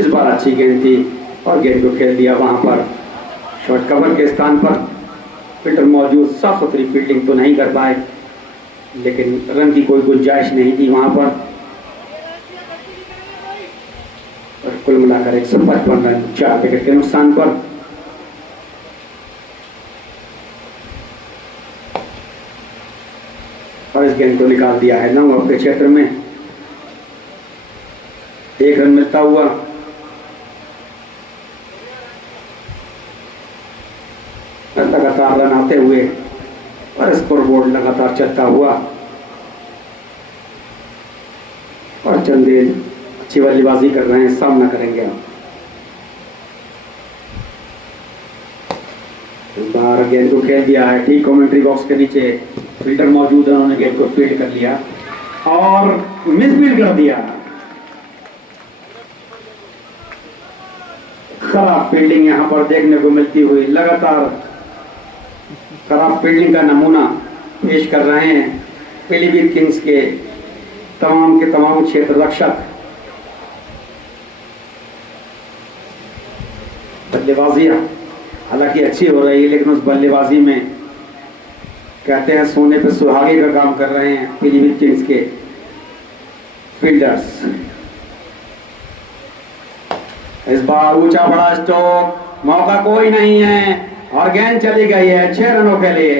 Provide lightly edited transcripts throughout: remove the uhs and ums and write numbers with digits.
इस बार अच्छी गेंद थी और गेंद को खेल दिया वहां पर शॉर्ट कवर के स्थान पर। फील्डर मौजूद, साफ सुथरी फील्डिंग तो नहीं कर पाए, लेकिन रन की कोई गुंजाइश नहीं थी वहां पर। और कुल मिलाकर 155 रन 4 विकेट के नुकसान पर। और इस गेंद को निकाल दिया है 9 ओवर के क्षेत्र में। 1 रन मिलता हुआ लगातार रन आते हुए और स्कोर बोर्ड लगातार चलता हुआ। और चंदेल अच्छी बल्लेबाजी कर रहे हैं, सामना करेंगे अब। बाहर गेंद को खेल दिया है ठीक कमेंट्री बॉक्स के नीचे। फील्डर मौजूद है, उन्होंने गेंद को फील्ड कर लिया और मिसफील्ड कर दिया। खराब फील्डिंग यहां पर देखने को मिलती हुई। लगातार खराब फील्डिंग का नमूना पेश कर रहे हैं पीलीभीत किंग्स के तमाम क्षेत्र रक्षक। बल्लेबाजी हालांकि अच्छी हो रही है, लेकिन उस बल्लेबाजी में कहते हैं सोने पे सुहागे का काम कर रहे हैं पीलीभीत किंग्स के फील्डर्स। इस बार ऊंचा बड़ा स्ट्रोक, मौका कोई नहीं है और गेंद चली गई है 6 रनों के लिए।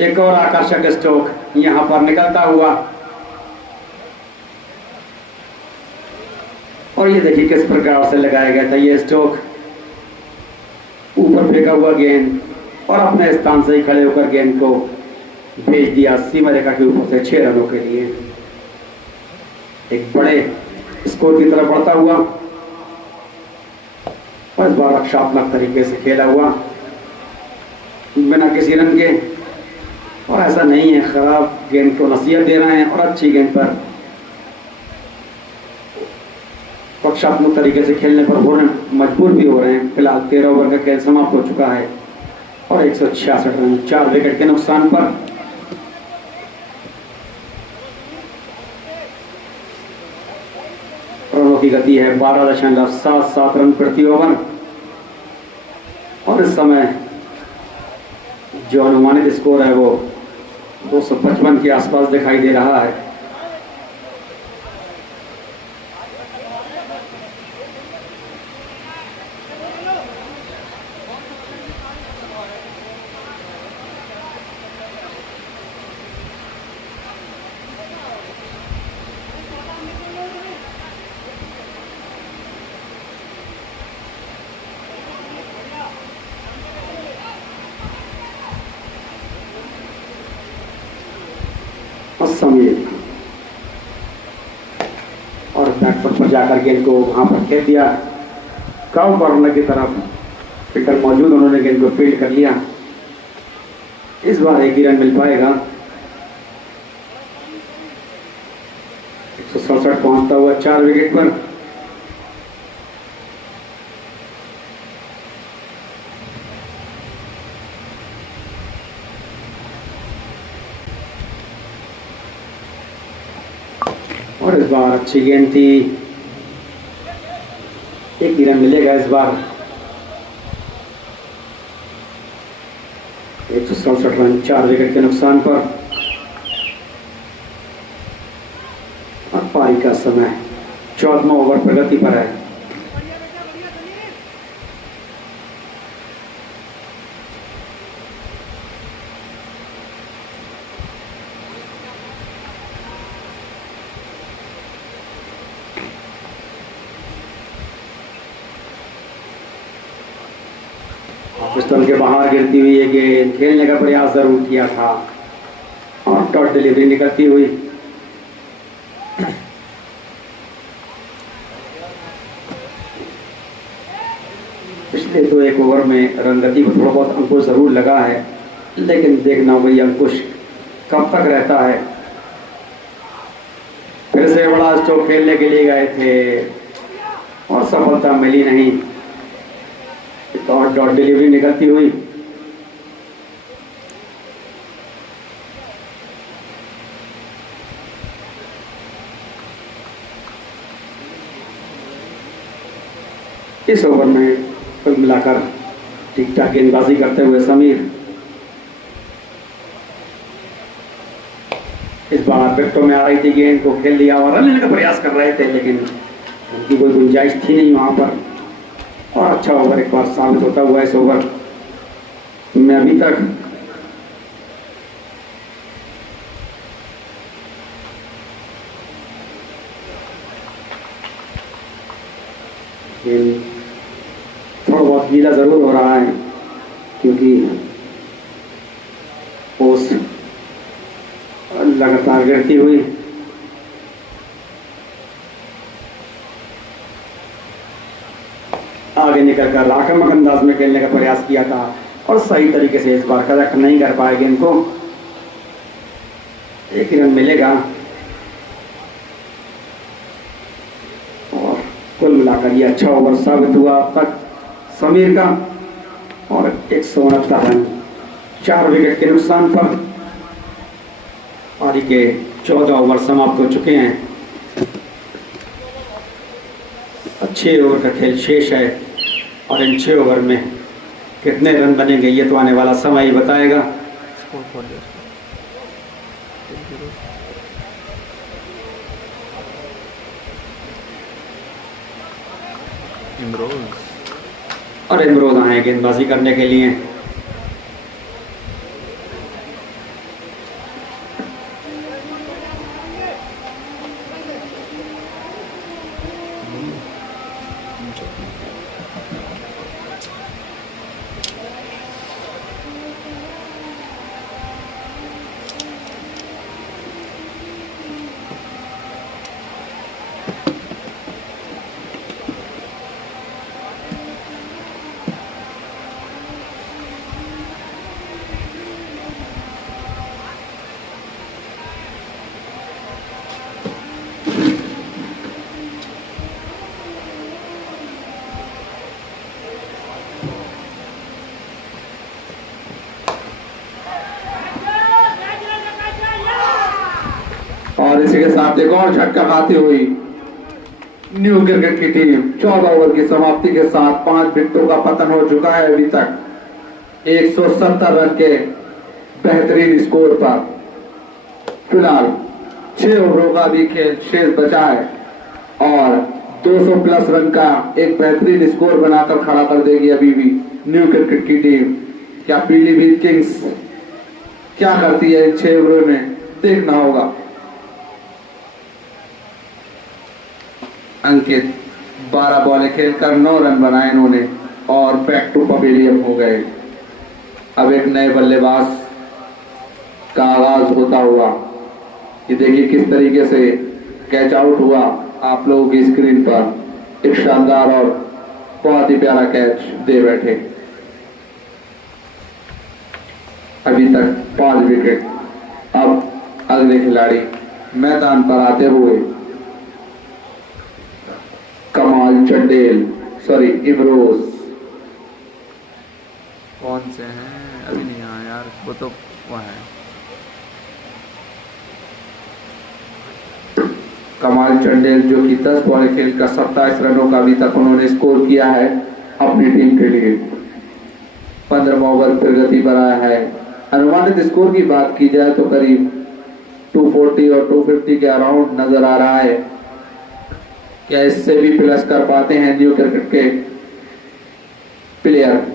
एक और आकर्षक स्ट्रोक यहां पर निकलता हुआ। और ये देखिए किस प्रकार से लगाया गया था ये स्ट्रोक। ऊपर फेंका हुआ गेंद और अपने स्थान से ही खड़े होकर गेंद को भेज दिया सीमा रेखा के ऊपर से 6 रनों के लिए। एक बड़े स्कोर की तरफ बढ़ता हुआ और इस बार रक्षात्मक तरीके से खेला हुआ बिना किसी रन के। और ऐसा नहीं है खराब गेंद को नसीहत दे रहे हैं और अच्छी गेंद पर रक्षात्मक तरीके से खेलने पर मजबूर भी हो रहे हैं। फिलहाल 13 ओवर का खेल समाप्त हो चुका है और 166 रन 4 विकेट के नुकसान पर। रनों की गति है 12.77 रन प्रति ओवर। और इस समय जो अनुमानित स्कोर है वो 255 के आसपास दिखाई दे रहा है। और बैकफुट पर जाकर गेंद को वहां पर खेल दिया कव कॉर्नर की तरफ। फील्डर मौजूद, उन्होंने गेंद को फील्ड कर लिया। इस बार 1 ही रन मिल पाएगा। 167 पहुंचता हुआ 4 विकेट पर। और इस बार अच्छी गेंद थी, 1 ही रन मिलेगा इस बार। 167 रन 4 विकेट के नुकसान पर। और पारी का समय 14वां ओवर प्रगति पर है। पिस्टल के बाहर गिरती हुई ये गेंद खेलने का प्रयास जरूर किया था और डॉट डिलीवरी निकलती हुई। पिछले 2 ओवर में रनगति को थोड़ा बहुत अंकुश जरूर लगा है, लेकिन देखना वही अंकुश कब तक रहता है। फिर से बड़ा स्ट्रोक खेलने के लिए गए थे और सफलता मिली नहीं। और डॉट डिलीवरी निकलती हुई। इस ओवर में कुल मिलाकर ठीक ठाक गेंदबाजी करते हुए समीर इस बार विकेटों में आ रही थी, गेंद को खेल लिया और रन लेने का प्रयास कर रहे थे, लेकिन उनकी कोई गुंजाइश थी नहीं वहां पर। और अच्छा ओवर एक बार साबित होता हुआ इस ओवर में अभी तक थोड़ा बहुत गीला जरूर हो रहा है, क्योंकि पोस्ट लगातार गिरती हुई आगे निकलकर आक्रामक अंदाज में खेलने का प्रयास किया था और सही तरीके से इस बार करेक्ट नहीं कर पाए गेंद को। एक ही रन मिलेगा और कुल मिलाकर ये अच्छा ओवर साबित हुआ अब तक समीर का। और 169 रन 4 विकेट के नुकसान पर पारी के 14 ओवर समाप्त हो चुके हैं। 6 ओवर का खेल शेष है और इन 6 ओवर में कितने रन बनेंगे ये तो आने वाला समय ही बताएगा। और इमरोज आए गेंदबाजी करने के लिए। और इसी के साथ एक और झटका खाती हुई न्यू क्रिकेट की टीम 14 ओवर की समाप्ति के साथ 5 विकेटों का पतन हो चुका है। अभी तक 170 रन के बेहतरीन स्कोर पर फिलहाल 6 ओवरों का भी खेल शेष बचा है और 200 प्लस रन का एक बेहतरीन स्कोर बनाकर खड़ा कर देगी अभी भी न्यू क्रिकेट की टीम। क्या पीलीभीत किंग्स क्या करती है इन 6 ओवरों में, देखना होगा। अंकित 12 बॉलें खेलकर 9 रन बनाए इन्होंने और बैक टू पवेलियन हो गए। अब एक नए बल्लेबाज का आगाज होता हुआ, ये देखिए किस तरीके से कैच आउट हुआ आप लोगों की स्क्रीन पर। एक शानदार और बहुत ही प्यारा कैच दे बैठे। अभी तक 5 विकेट। अब अगले खिलाड़ी मैदान पर आते हुए कमाल चंडेल, सॉरी इमरोज। कौन से हैं अभी नहीं आया यार, वो तो वह है कमाल चंडेल जो कि 10 बॉल खेलकर 27 रनों का अभी तक उन्होंने स्कोर किया है अपनी टीम के लिए। 15 ओवर प्रगति पर आया है। अनुमानित स्कोर की बात की जाए तो करीब 240 और 250 के अराउंड नजर आ रहा है। क्या इससे भी प्लस कर पाते हैं न्यू क्रिकेट के प्लेयर?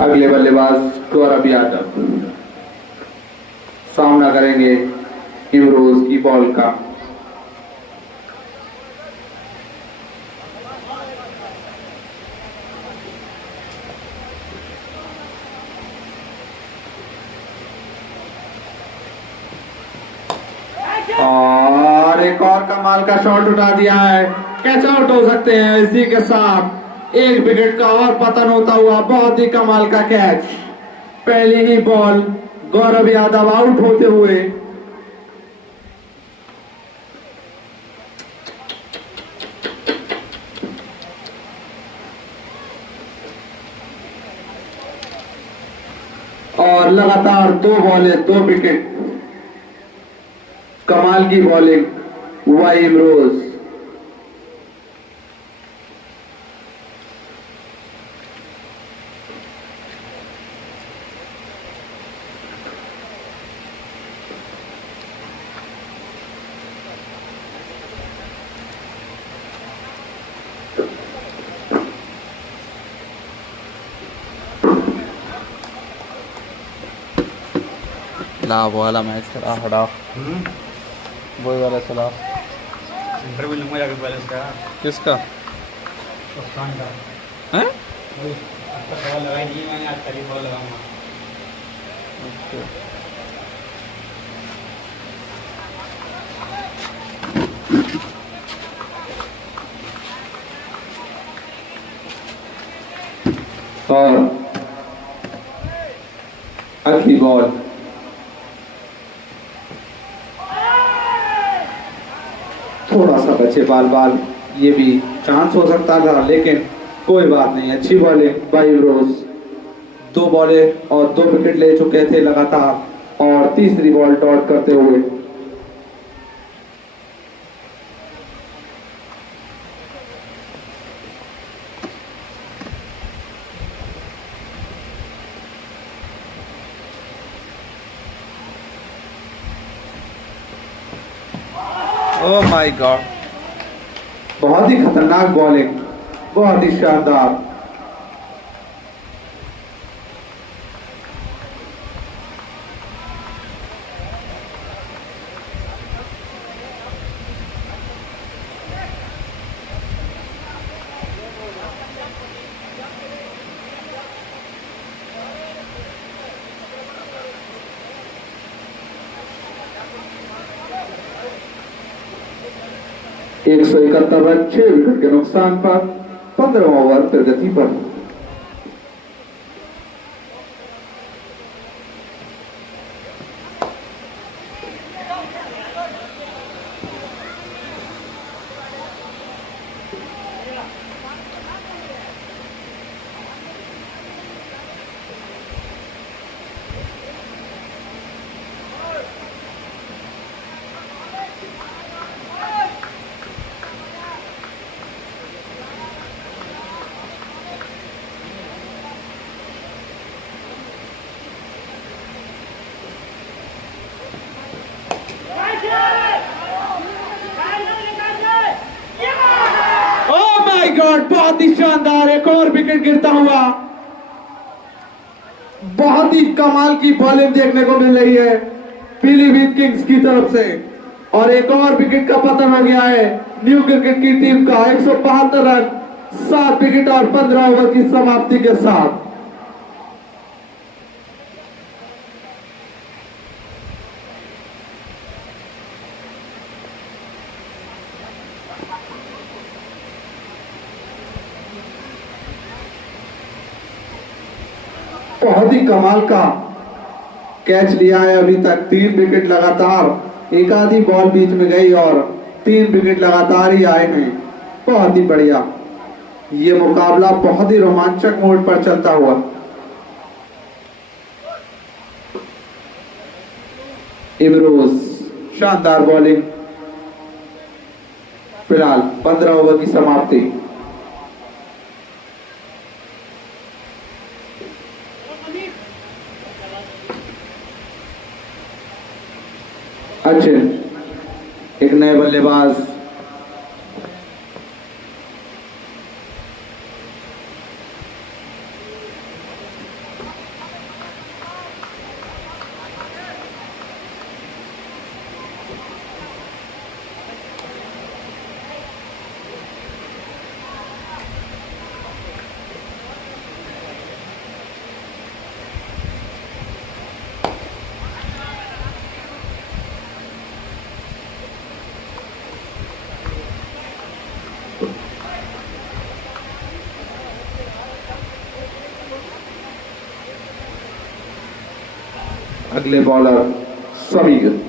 अगले बल्लेबाज गौरव यादव सामना करेंगे इमरोज की बॉल का। और एक और कमाल का शॉट उठा दिया है, कैच आउट हो सकते हैं। इसी के साथ एक विकेट का और पतन होता हुआ, बहुत ही कमाल का कैच। पहली ही बॉल गौरव यादव आउट होते हुए। और लगातार 2 बॉलें 2 विकेट, कमाल की बॉलिंग वाई इमरोज। ला वो वाला मैच चला हटा, वो वाला चला। इंटरव्यू लूंगा जाके पहले इसका। किसका? कप्तान का। हैं? अब तक बॉल लगाई नहीं मैंने, आज पहली बॉल लगाऊंगा। और अगली बॉल थोड़ा सा बचे बाल, ये भी चांस हो सकता था, लेकिन कोई बात नहीं। अच्छी बॉलिंग बाई रोज। 2 बॉलें और 2 विकेट ले चुके थे लगातार, और तीसरी बॉल डॉट करते हुए। ओह माय गॉड, बहुत ही खतरनाक बॉलिंग, बहुत ही शानदार। एक 171 रन 6 विकेट के नुकसान पर 15वां ओवर प्रगति पर। बहुत ही शानदार एक और विकेट गिरता हुआ। बहुत ही कमाल की बॉलिंग देखने को मिल रही है पीलीभीत किंग्स की तरफ से, और एक और विकेट का पतन हो गया है न्यू क्रिकेट की टीम का। 172 रन 7 विकेट और 15 ओवर की समाप्ति के साथ। बहुत ही कमाल का कैच लिया है अभी तक। 3 विकेट लगातार, एक आधी बॉल बीच में गई और 3 विकेट लगातार ही आए हैं। बहुत ही बढ़िया, ये मुकाबला बहुत ही रोमांचक मोड पर चलता हुआ। इमरोज शानदार बॉलिंग। फिलहाल 15 ओवर की समाप्ति। अच्छे एक नए बल्लेबाज अगले बॉलर समीर।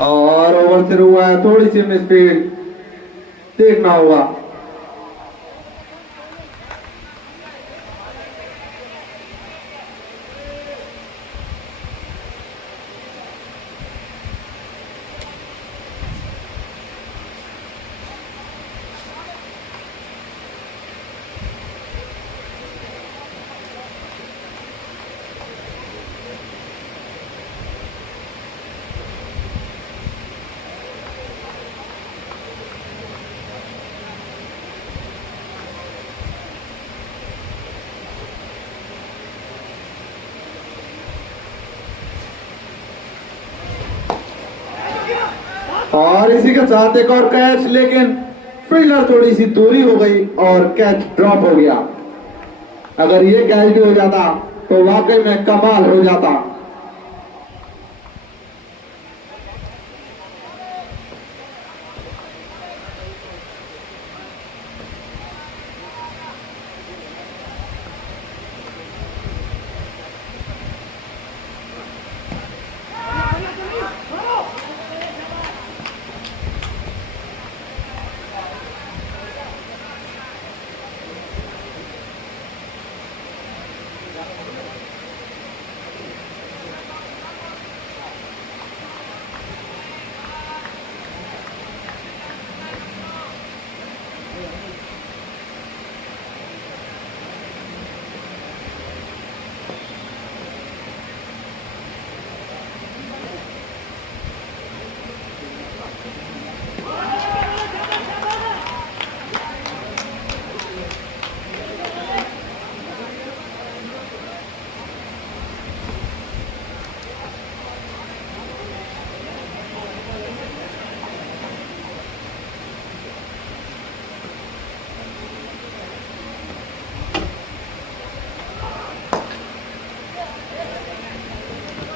और ओवर शुरू हुआ है, थोड़ी सी मिसफील्ड देखना होगा। और इसी के साथ एक और कैच, लेकिन फील्डर थोड़ी सी दूरी हो गई और कैच ड्रॉप हो गया। अगर ये कैच भी हो जाता तो वाकई में कमाल हो जाता।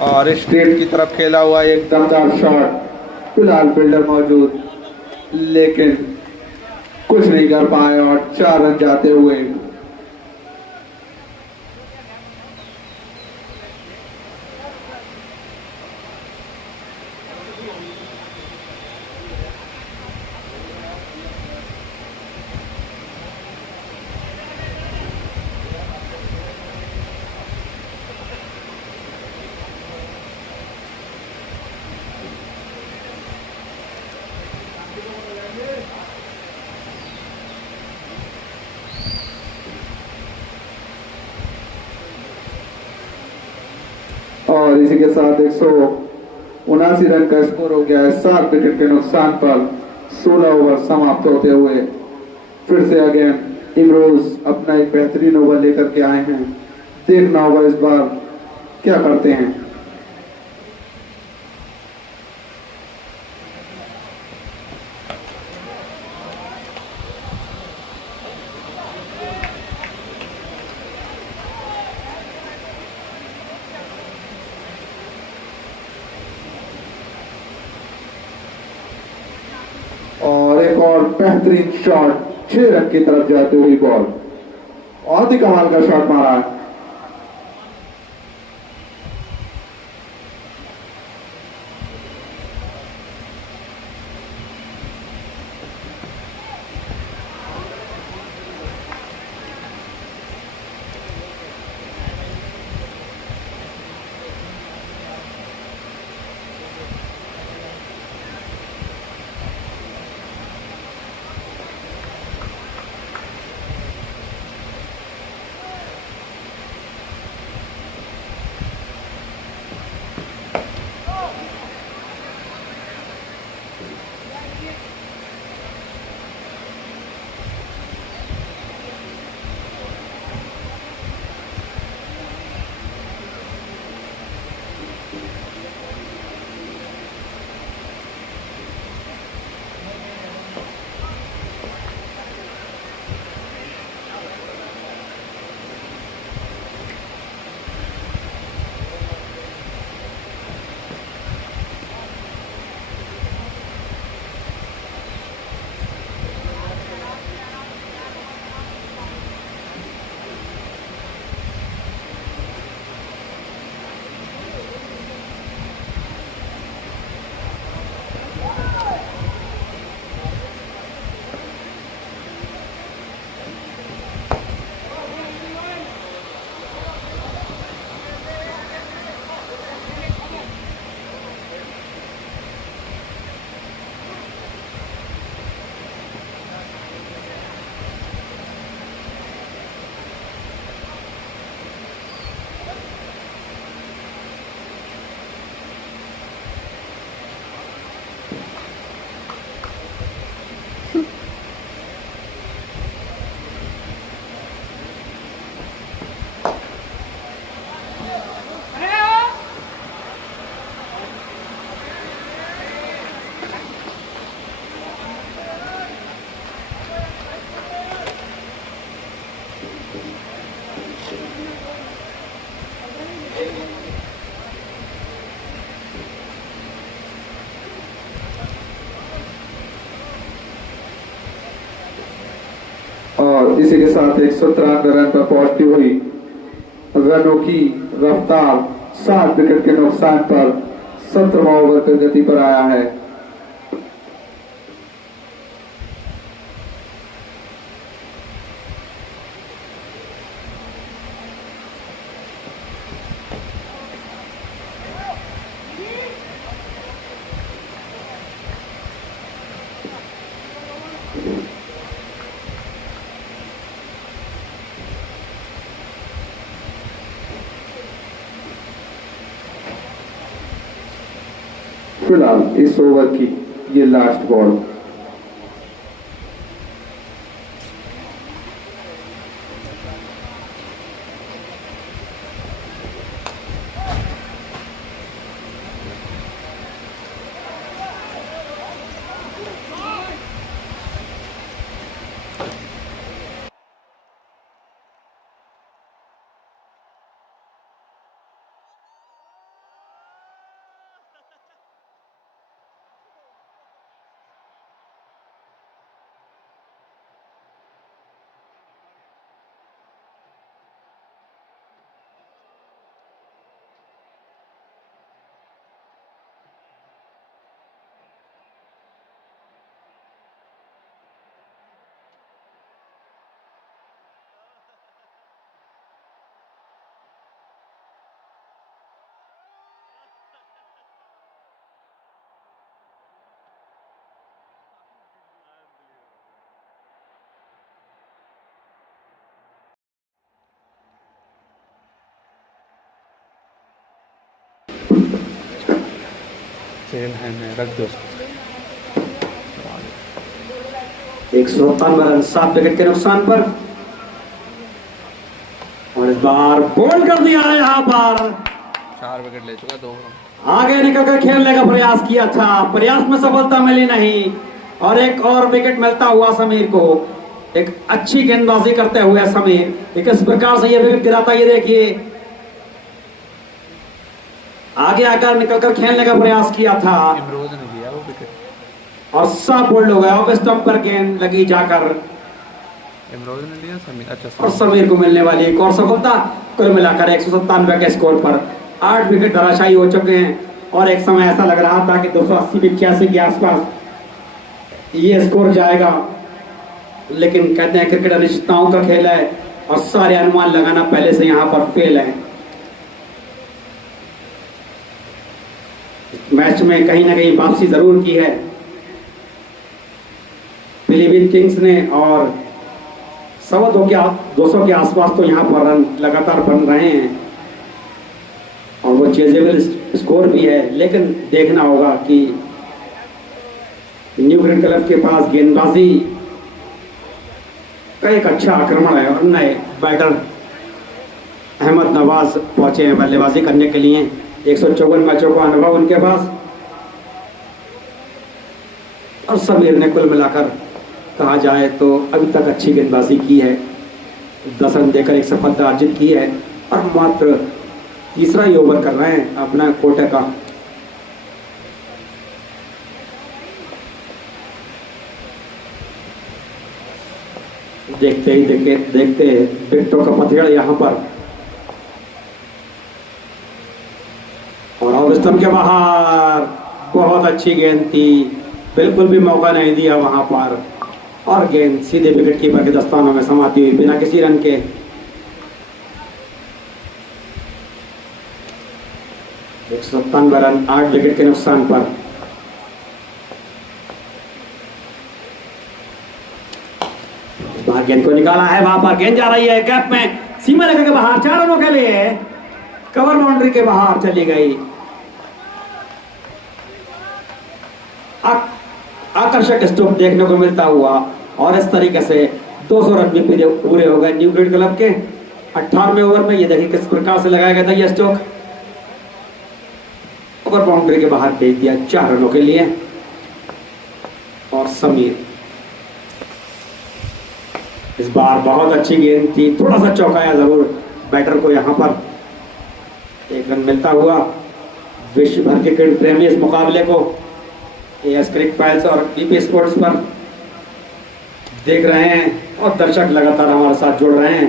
और स्ट्रेट की तरफ खेला हुआ एक दमदार शॉट, फिलहाल फील्डर मौजूद लेकिन कुछ नहीं कर पाए और 4 रन जाते हुए। और इसी के साथ 179 रन का स्कोर हो गया है। 7 विकेट के नुकसान पर 16 ओवर समाप्त होते हुए फिर से अगेन इमरोज अपना एक बेहतरीन ओवर लेकर के आए हैं। देखना होगा इस बार क्या करते हैं। और एक और बेहतरीन शॉट, 6 रन की तरफ जाते हुई बॉल, बहुत ही कमाल का शॉट मारा है। और इसी के साथ 193 रन पर पहुंचती हुई रनों की रफ्तार 7 विकेट के नुकसान पर 17वां ओवर पर गति पर आया है। फिलहाल इस ओवर की ये लास्ट बॉल। सेल है मैं रख दो 197 रन 7 विकेट के नुकसान पर। और इस बार बोल कर दिया है यहाँ पर, 4 विकेट ले चुका 2 रन। आगे निकलकर खेलने का प्रयास किया था, प्रयास में सफलता मिली नहीं और एक और विकेट मिलता हुआ समीर को। एक अच्छी गेंदबाजी करते हुए समीर किस प्रकार से ये विकेट गिराता, ये देखिए। आगे आकर निकलकर खेलने का प्रयास किया था इमरोज ने लिया वो विकेट और सब बोल्ड हो गया। ऑफ स्टंप पर गेंद लगी जाकर इमरोज ने लिया समीर। अच्छा और समीर को मिलने वाली एक और सफलता। कुल मिलाकर 197 के स्कोर पर 8 विकेट धराशायी हो चुके हैं। और एक समय ऐसा लग रहा था कि 280-81 के आसपास ये स्कोर जाएगा, लेकिन कहते हैं क्रिकेट अनिश्चितताओं का खेल है और सारे अनुमान लगाना पहले से यहाँ पर फेल है। मैच में कहीं ना कहीं वापसी जरूर की है फिलीपीन किंग्स ने और 200 के आसपास तो यहाँ पर रन लगातार बन रहे हैं और वो चेजेबल स्कोर भी है। लेकिन देखना होगा कि न्यू क्रिकेट क्लब के पास गेंदबाजी का एक अच्छा आक्रमण है और नए बैटर अहमद नवाज पहुंचे हैं बल्लेबाजी करने के लिए। 154 मैचों का अनुभव उनके पास और समीर ने कुल मिलाकर कहा जाए तो अभी तक अच्छी गेंदबाजी की है। 10 रन देकर एक सफलता अर्जित की है और मात्र तीसरा ही ओवर कर रहे हैं अपना कोटे का। देखते ही देखते विकेटों का पतझड़ यहाँ पर और ऑफ स्टंप के बाहर बहुत अच्छी गेंद थी, बिल्कुल भी मौका नहीं दिया वहां पर और गेंद सीधे विकेट कीपर के दस्तानों में समाती हुई बिना किसी रन के। एक 197 रन 8 विकेट के नुकसान पर। बाहर गेंद को निकाला है, वहां पर गेंद जा रही है गैप में, सीमा रेखा के बाहर, 4 रनों के लिए कवर बाउंड्री के बाहर चली गई। आकर्षक स्ट्रोक देखने को मिलता हुआ और इस तरीके से 200 रन भी पूरे हो गए न्यू क्रिकेट क्लब के 18वें ओवर में। ये देखिए किस प्रकार से लगाया गया था यह स्ट्रोक, कवर बाउंड्री के बाहर भेज दिया 4 रनों के लिए। और समीर इस बार बहुत अच्छी गेंद थी, थोड़ा सा चौंकाया जरूर बैटर को यहाँ पर। 1 रन मिलता हुआ। विश्व भर के क्रिकेट प्रेमी इस मुकाबले को एएस क्रिकेट फाइल्स और बीपी स्पोर्ट्स पर देख रहे हैं। और दर्शक लगातार हमारे साथ जुड़ रहे हैं।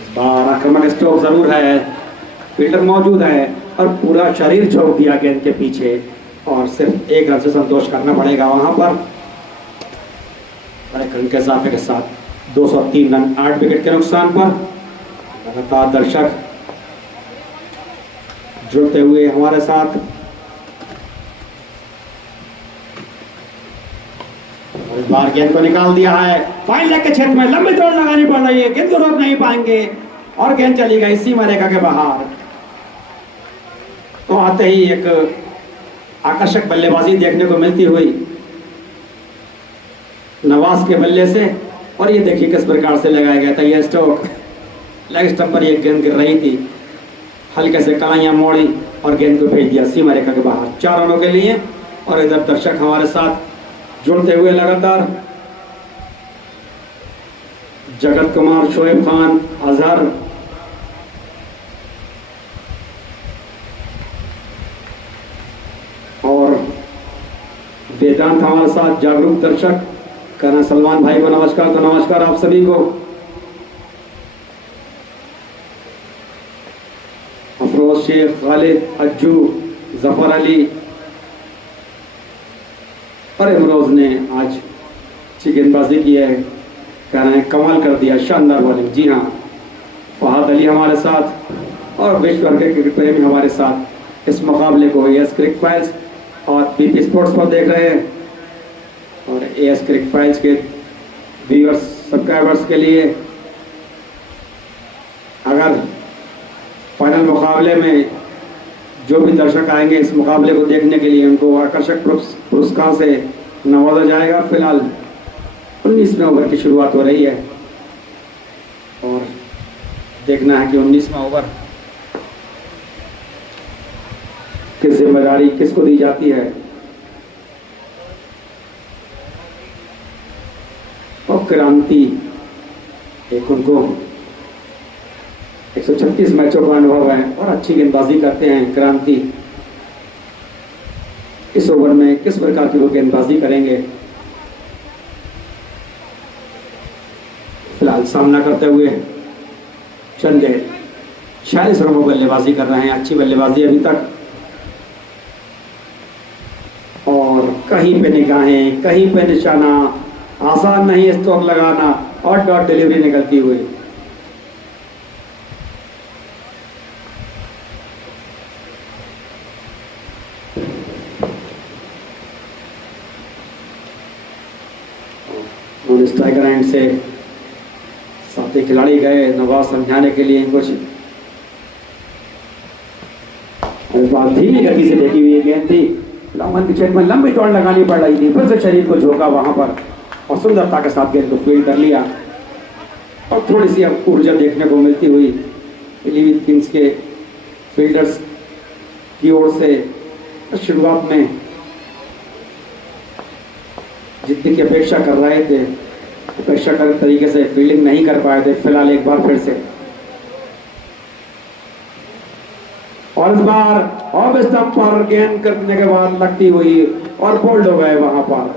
इस बार आक्रामक स्ट्रोक जरूर है, फील्डर मौजूद है और पूरा शरीर झोंक दिया गेंद के पीछे और सिर्फ एक रन से संतोष करना पड़ेगा वहां पर। बड़े रन के इजाफे के साथ 203 रन 8 विकेट के नुकसान पर। लगातार दर्शक जुड़ते हुए हमारे साथ। और इस बार गेंद को निकाल दिया है, फाइन लेग के क्षेत्र में लंबी दौड़ लगानी पड़ रही है, गेंद को रोक नहीं पाएंगे और गेंद चली गई सीमा रेखा के बाहर। तो आते ही एक आकर्षक बल्लेबाजी देखने को मिलती हुई नवाज के बल्ले से। और ये देखिए किस प्रकार से लगाया गया था यह स्ट्रोक। लेग स्टंप पर यह गेंद गिर रही थी, हल्के से कलाइयां मोड़ी और गेंद को भेज दिया सीमा रेखा के बाहर 4 रनों के लिए। और इधर दर्शक हमारे साथ जुड़ते हुए लगातार जगत कुमार, शोएब खान, अजहर, और वेदांत हमारे साथ, जागरूक दर्शक। करना सलमान भाई को नमस्कार। तो नमस्कार आप सभी को। अफरोज शेख, खालिद, अज्जू, जफर अली और इमरोज ने आज अच्छी गेंदबाजी की है। कह रहे हैं कमाल कर दिया, शानदार बॉलिंग। जी हाँ, फहद अली हमारे साथ और विश्व भर के क्रिकेट प्रेमी हमारे साथ इस मुकाबले को एएस क्रिकेट फाइल्स और बीपी स्पोर्ट्स पर देख रहे हैं। और एएस क्रिकेट फाइल्स के व्यूअर्स, सब्सक्राइबर्स के लिए अगर फाइनल मुकाबले में जो भी दर्शक आएंगे इस मुकाबले को देखने के लिए, उनको आकर्षक पुरस्कार से नवाजा जाएगा। फिलहाल 19वें ओवर की शुरुआत हो रही है और देखना है कि 19वां ओवर की जिम्मेदारी किसको दी जाती है। और क्रांति, एक उनको 136 मैचों का अनुभव है और अच्छी गेंदबाजी करते हैं क्रांति। इस ओवर में किस प्रकार की वो गेंदबाजी करेंगे। फिलहाल सामना करते हुए चंदे 46 रनों बल्लेबाजी कर रहे हैं, अच्छी बल्लेबाजी अभी तक। और कहीं पे निगाहें, कहीं पे निशाना, आसान नहीं स्ट्रोक लगाना और डॉट डिलीवरी निकलती हुई। स्ट्राइकर एंड से साथी खिलाड़ी गए नवाज समझाने के लिए कुछ। बात धीमी गति से देखी हुई गेंद थी, लंबन के क्षेत्र में लंबी दौड़ लगानी पड़ रही थी, फिर से शरीर को झोंका वहां पर और सुंदरता के साथ गेंद को फील्ड कर लिया। और थोड़ी सी अब ऊर्जा देखने को मिलती हुई पीलीभीत किंग्स के फील्डर्स की ओर से। शुरुआत में जितने की अपेक्षा कर रहे थे, अपेक्षा कर तरीके से फील्डिंग नहीं कर पाए थे। फिलहाल एक बार फिर से और इस बार ऑफ स्टंप पर गेंद करने के बाद लगती हुई और बोल्ड हो गए वहां पर।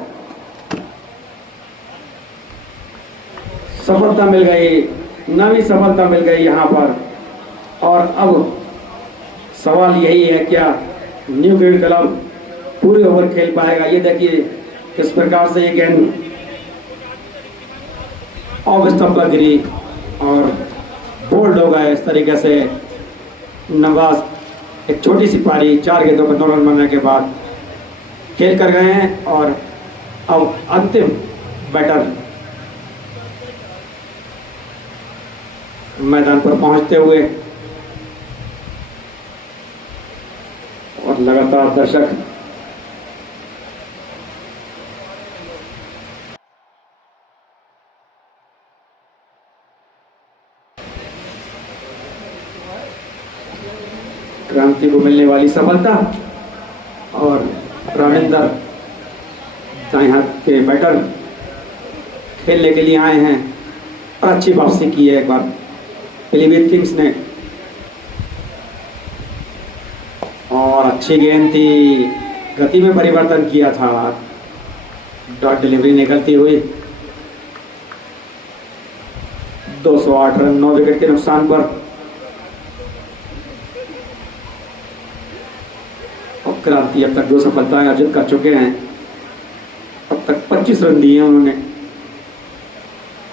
सफलता मिल गई, नवी सफलता मिल गई यहां पर। और अब सवाल यही है, क्या न्यू क्रिकेट क्लब पूरे ओवर खेल पाएगा। ये देखिए किस प्रकार से ये गेंद ऑफ स्टंप पर गिरी और बोल्ड हो गए। इस तरीके से नवाज एक छोटी सी पारी 4 गेंदों पर 9 रन बनाने के बाद खेल कर गए हैं। और अब अंतिम बैटर मैदान पर पहुंचते हुए और लगातार दर्शक क्रांति को मिलने वाली सफलता। और रामेंद्र दाएं हाथ के बैटर खेलने के लिए आए हैं और अच्छी वापसी की है एक बार पीलीभीत किंग्स ने। अच्छी गेंद थी, गति में परिवर्तन किया था, डॉट डिलीवरी निकलती हुई। 208 रन 9 विकेट के नुकसान पर। और क्रांति अब तक 2 सफलताएं अर्जित कर चुके हैं। अब तक 25 रन दिए उन्होंने,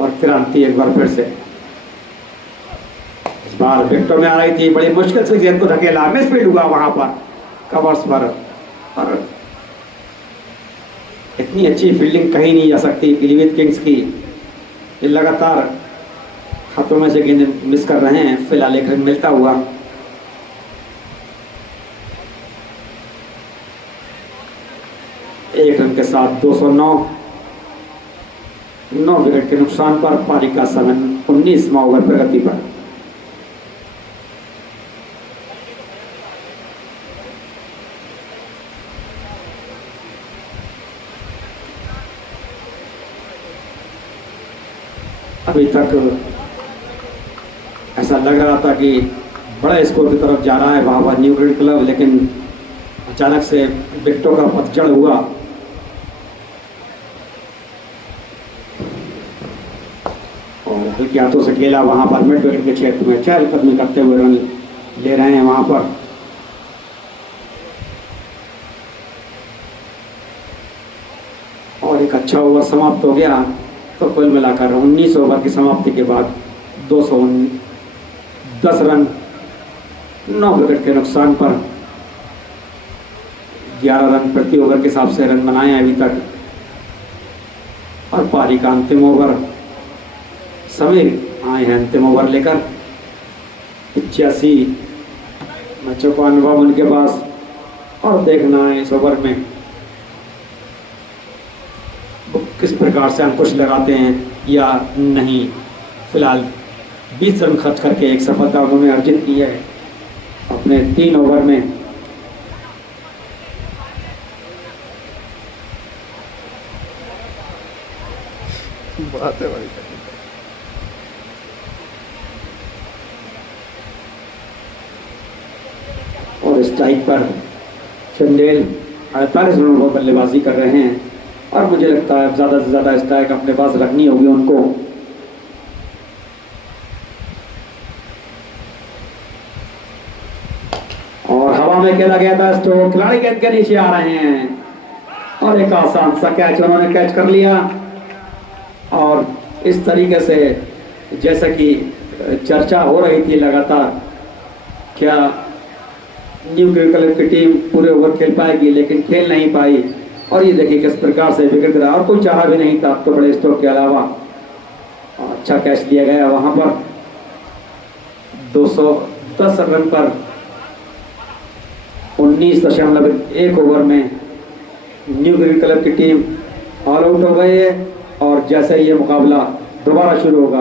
और क्रांति एक बार फिर से इस बार विकेटों में आ रही थी। बड़ी मुश्किल से गेंद को धकेला, मिसफील्ड हुआ वहां पर कवर्स पर, और इतनी अच्छी फील्डिंग कहीं नहीं जा सकती पीलीभीत किंग्स की। ये लगातार हाथों में से गेंद मिस कर रहे हैं। फिलहाल एक रन मिलता हुआ। एक रन के साथ 209, 9 विकेट के नुकसान पर। पारी का समय 19वां ओवर प्रगति पर। अभी तक ऐसा लग रहा था कि बड़ा स्कोर की तरफ जा रहा है वहां पर न्यू क्रिकेट क्लब, लेकिन अचानक से विकेटों का पतझड़ हुआ। और हल्के हाथों से खेला वहां पर मिड विकेट के क्षेत्र में, चहलकदमी करते हुए रन ले रहे हैं वहां पर। और एक अच्छा ओवर समाप्त हो गया। तो कुल मिलाकर 19 ओवर की समाप्ति के बाद 210 रन 9 विकेट के नुकसान पर 11 रन प्रति ओवर के हिसाब से रन बनाए हैं अभी तक। और पारी का अंतिम ओवर, समीर आए हैं अंतिम ओवर लेकर। 85 मैचों का अनुभव उनके पास, और देखना है इस ओवर में वो किस प्रकार से अंकुश लगाते हैं या नहीं। फिलहाल 20 रन खर्च करके एक सफलता उन्होंने अर्जित की है अपने 3 ओवर में। बात है भाई। और स्ट्राइक पर चंदेल 48 रनों पर बल्लेबाजी कर रहे हैं, और मुझे लगता है ज़्यादा से ज़्यादा स्ट्राइक अपने पास रखनी होगी उनको। और हवा में खेला गया था स्ट्रोक, खिलाड़ी गेंद के नीचे आ रहे हैं, और एक आसान सा कैच उन्होंने कैच कर लिया। और इस तरीके से जैसा कि चर्चा हो रही थी लगातार, क्या न्यू क्रिकेट क्लब की टीम पूरे ओवर खेल पाएगी, लेकिन खेल नहीं पाई। और ये देखिए किस प्रकार से विकेट गिरा, और कोई चारा भी नहीं था तो बड़े स्ट्रोक के अलावा। अच्छा कैच लिया गया वहां पर। 210 रन पर 19.1 ओवर में न्यू क्रिकेट क्लब की टीम ऑल आउट हो गई है। और जैसे ये मुकाबला दोबारा शुरू होगा